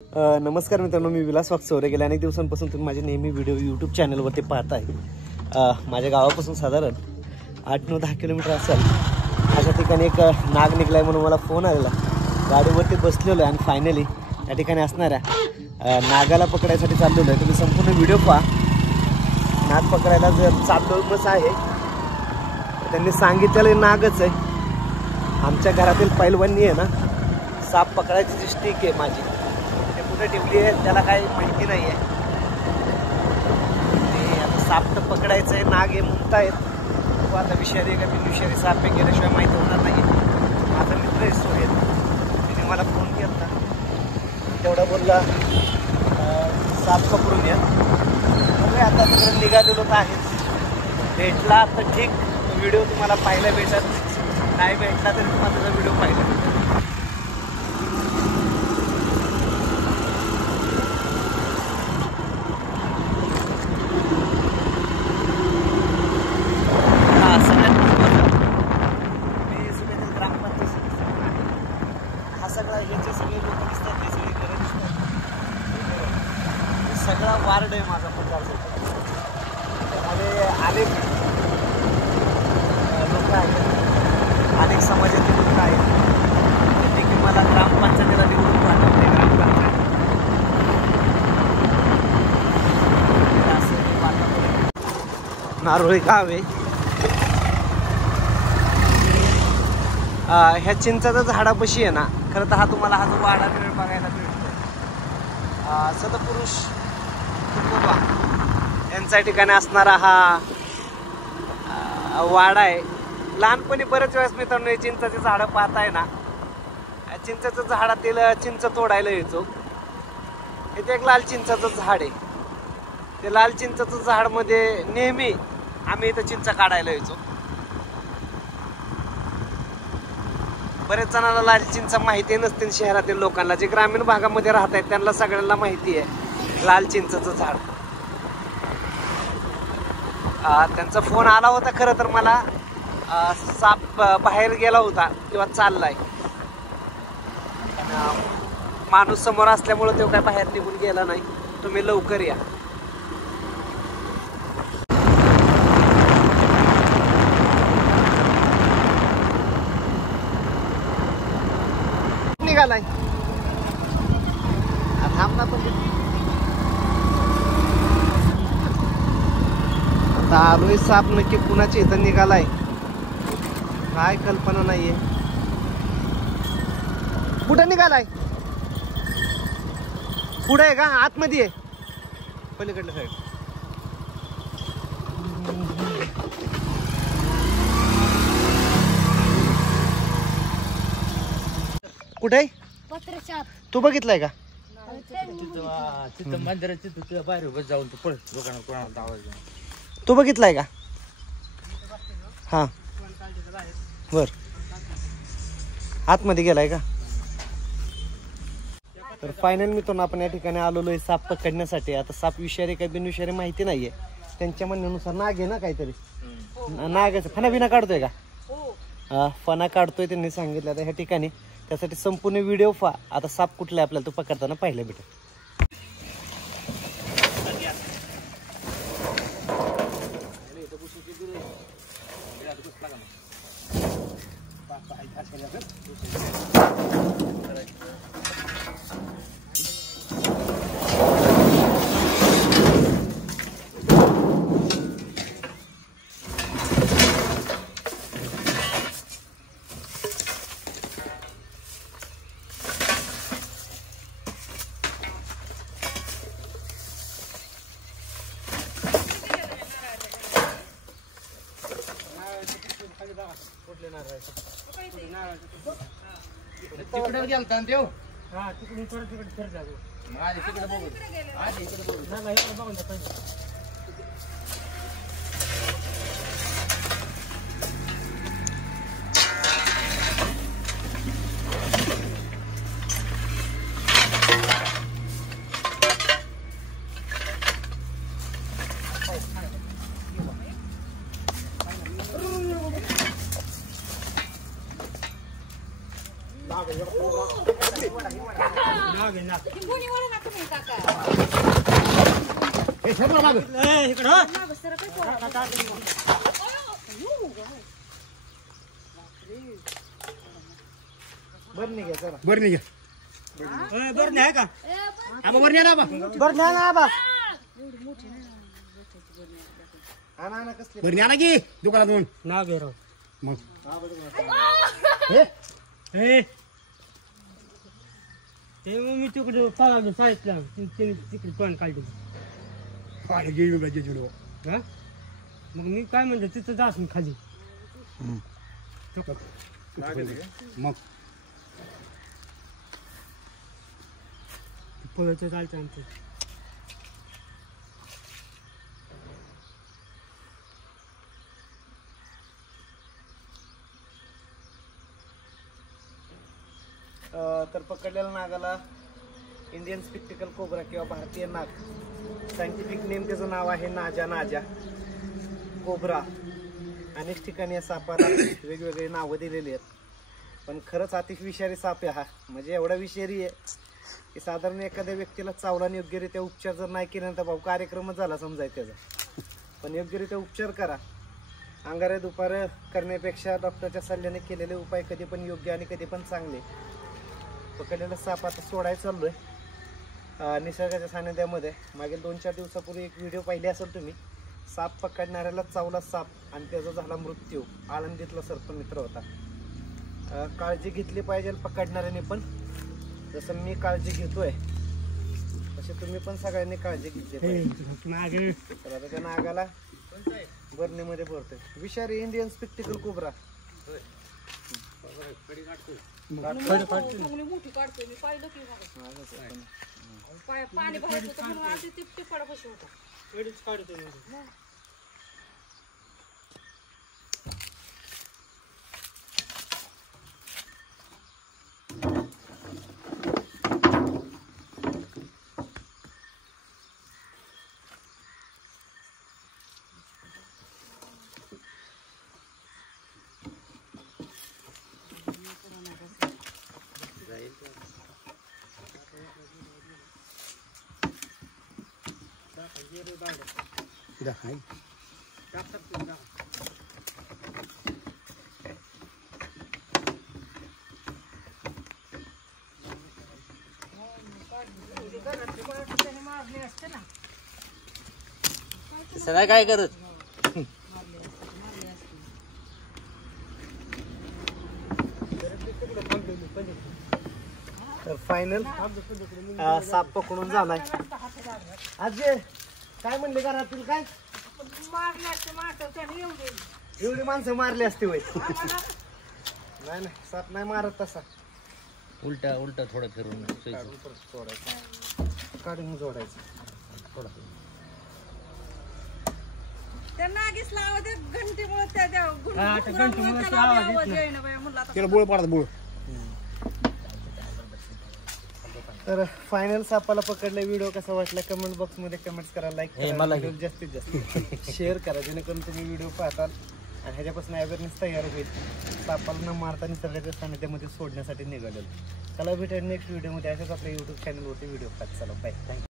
नमस्कार मित्रांनो, मी विलास वागचौरे. गेल्या अनेक दिवसांपासून तुम्ही माझे नेहमी व्हिडिओ यूट्यूब चॅनलवरती पाहताय. माझ्या गावापासून साधारण 8-9-10 किलोमीटर असेल अशा ठिकाणी एक नाग निघलाय म्हणून मला फोन आलेला. गाडीवरती बसलेलो आहे आणि फायनली या ठिकाणी असणाऱ्या नागाला पकडायसाठी चाललेलो आहे. तुम्ही संपूर्ण व्हिडिओ पहा. नाग पकडायला जर चाललो बस आहे, त्यांनी सांगितलेलं नागच आहे. आमच्या घरातील पैलवानी आहे ना, साप पकडायची जी स्टिक आहे माझी, ते कुठे ठेवली आहे त्याला काही माहिती नाही आहे. आता साप तर पकडायचं आहे, नाग हे म्हणतायत. तो आता विषारी आहे का बिनविषारी साप आहे गेल्याशिवाय माहिती होणार नाही. माझा मित्र आहे सोहेल, त्याने मला फोन केला. तेवढा बोलला साप पकडून या. आता तिकडे निघालेलो तर आहेच. भेटला तर ठीक, व्हिडिओ तुम्हाला पाहायला भेटत. नाही भेटला तरी तुम्हाला त्याचा व्हिडिओ पाहायला भेटेल. हा सगळा याचे सगळे लोक दिसतात, ते सगळे घरं दिसतात. सगळा वार्ड आहे माझा मतदारसंघ. त्यामध्ये अनेक लोक आहेत, अनेक समाजातील लोक आहेत. ते की मला ग्रामपंचायतीला निवडून पाठवते. ग्रामपंचायत नारोळी गाव आहे. ह्या चिंचाचा झाडापाशी आहे ना, खरं तर हा तुम्हाला हा जो वाडा वेळ बघायला मिळतो, सतपुरुष तुकोबा यांच्या ठिकाणी असणारा हा वाडा आहे. लहानपणी बरेच वेळेस मित्रांनो चिंचाची झाडं पाहताय ना, चिंचाचं झाडातील चिंच तोडायला यायचो. इथे एक लाल चिंचाचं झाड आहे. ते लाल चिंचाचं झाड मध्ये नेहमी आम्ही इथं चिंचा काढायला यायचो. बरेच जणांना लाल चिंचा माहिती नसतील शहरातील लोकांना. जे ग्रामीण भागामध्ये राहत आहेत त्यांना सगळ्यांना माहिती आहे लाल चिंचाचं झाड. त्यांचा फोन आला होता. खरं तर मला साप बाहेर गेला होता किंवा चाललाय. माणूस समोर असल्यामुळे तो काय बाहेर निघून गेला नाही. तुम्ही लवकर या. निघालाय थांबला पण आता आलोय. साप नक्की कुणाच्या इथं निघालाय काय कल्पना नाहीये. कुठं निघालाय? पुढे आहे का आतमध्ये आहे? पलीकडल्या साईड. कुठे? तू बघितलाय का? तू बघितलाय का? हा बर. आतमध्ये गेलाय का? तर फायनल मित्रांनो आपण या ठिकाणी आलेलो आहे साप पकडण्यासाठी. आता साप विषारी काय बिनविषारी माहिती नाहीये. त्यांच्या म्हणण्यानुसार नाग आहे ना काहीतरी. नागाचं फणा बिना काढतोय का? फणा काढतोय त्यांनी सांगितलं. आता ह्या ठिकाणी त्यासाठी संपूर्ण व्हिडिओ पहा. आता साप कुठला आपल्याला तो पकडताना पाहिलं भेटेल. तिकडे गेलता देव. हा तिकडून तिकडे फिर जातो. माझ्या तिकडे बघू. आधी इकडे बघू. नाही इकडे बघून जा पहिले. बरं नाही घ्या चला. बरं नाही घ्या. बरं नाही का आबा बरं नाही ना आबा. बरं न्या ना आबा. आणा कसले बरं नाही की दुकानातून ना बेरो मग ते मग मी तिकडे पाळावलं साईडला तिकडे पण काढले पाणी घेऊन पाहिजे जुडो. हा मग मी काय म्हणतो तिथं जास मी खाली मग पळचं चालतं आमचं. तर पकडलेल्या नागाला इंडियन स्पिक्टिकल कोब्रा किंवा भारतीय नाग, सायंटिफिक नेम त्याचं नाव आहे नाजा कोब्रा. अनेक ठिकाणी या सापाला वेगवेगळी नावं दिलेली आहेत, पण खरंच अतिविषारी साप आहे हा. म्हणजे एवढा विषारी आहे की साधारण एखाद्या व्यक्तीला चावला आणि योग्यरित्या उपचार जर नाही केला तर भाऊ कार्यक्रमच झाला समजायचा त्याचा. पण योग्यरित्या उपचार करा. अंगारे दुपारे करण्यापेक्षा डॉक्टरच्या सल्ल्याने केलेले उपाय कधी पण योग्य आणि कधी पण चांगले. पकडलेला साप आता सोडायला चाललोय निसर्गाच्या सानिध्यामध्ये. मागील 2-4 दिवसापूर्वी एक व्हिडिओ पाहिली असेल तुम्ही. साप पकडणाऱ्याला चावला साप आणि त्याचा झाला मृत्यू. आळंदीतला सर्पमित्र होता. काळजी घेतली पाहिजे पकडणाऱ्याने पण. जसं मी काळजी घेतोय तसे तुम्ही पण सगळ्यांनी काळजी घेतली पाहिजे. तर आता त्या नागाला बरणीमध्ये भरतोय. विषारी इंडियन स्पिक्टिकल कोब्रा. मोठी काढतोय मी पाहिलं की पाणी भरायचं होतं म्हणून आधी ते पडापाशी होता. सगळं काय करत तर फायनल साप पकडून झालाय. आज काय म्हणले घरातील काय एवढी माणसं मारली असते वय. नाही नाही साप नाही मारत तसा. उलटा थोडं फिरून सोडायचं काढून जोडायचं थोडा. त्यांना आगीच लावा ते घंटीमुळे त्याला बोळ पडतात बोळ. तर फायनल सापाला पकडला व्हिडिओ कसा वाटला कमेंट बॉक्स मध्ये कमेंट्स करा, लाईक करा, जास्तीत जास्त शेअर करा जेणेकरून तुम्ही व्हिडिओ पाहताल आणि ह्याच्यापासून अवेअरनेस तयार होईल. सापाला न मारता निसर्गाच्या सानिध्यामध्ये सोडण्यासाठी निघालेलं. चला भेटेल नेक्स्ट व्हिडिओमध्ये. अशाच आपल्या यूट्यूब चॅनलवरती व्हिडिओ पाहत. चला बाय. थँक्यू.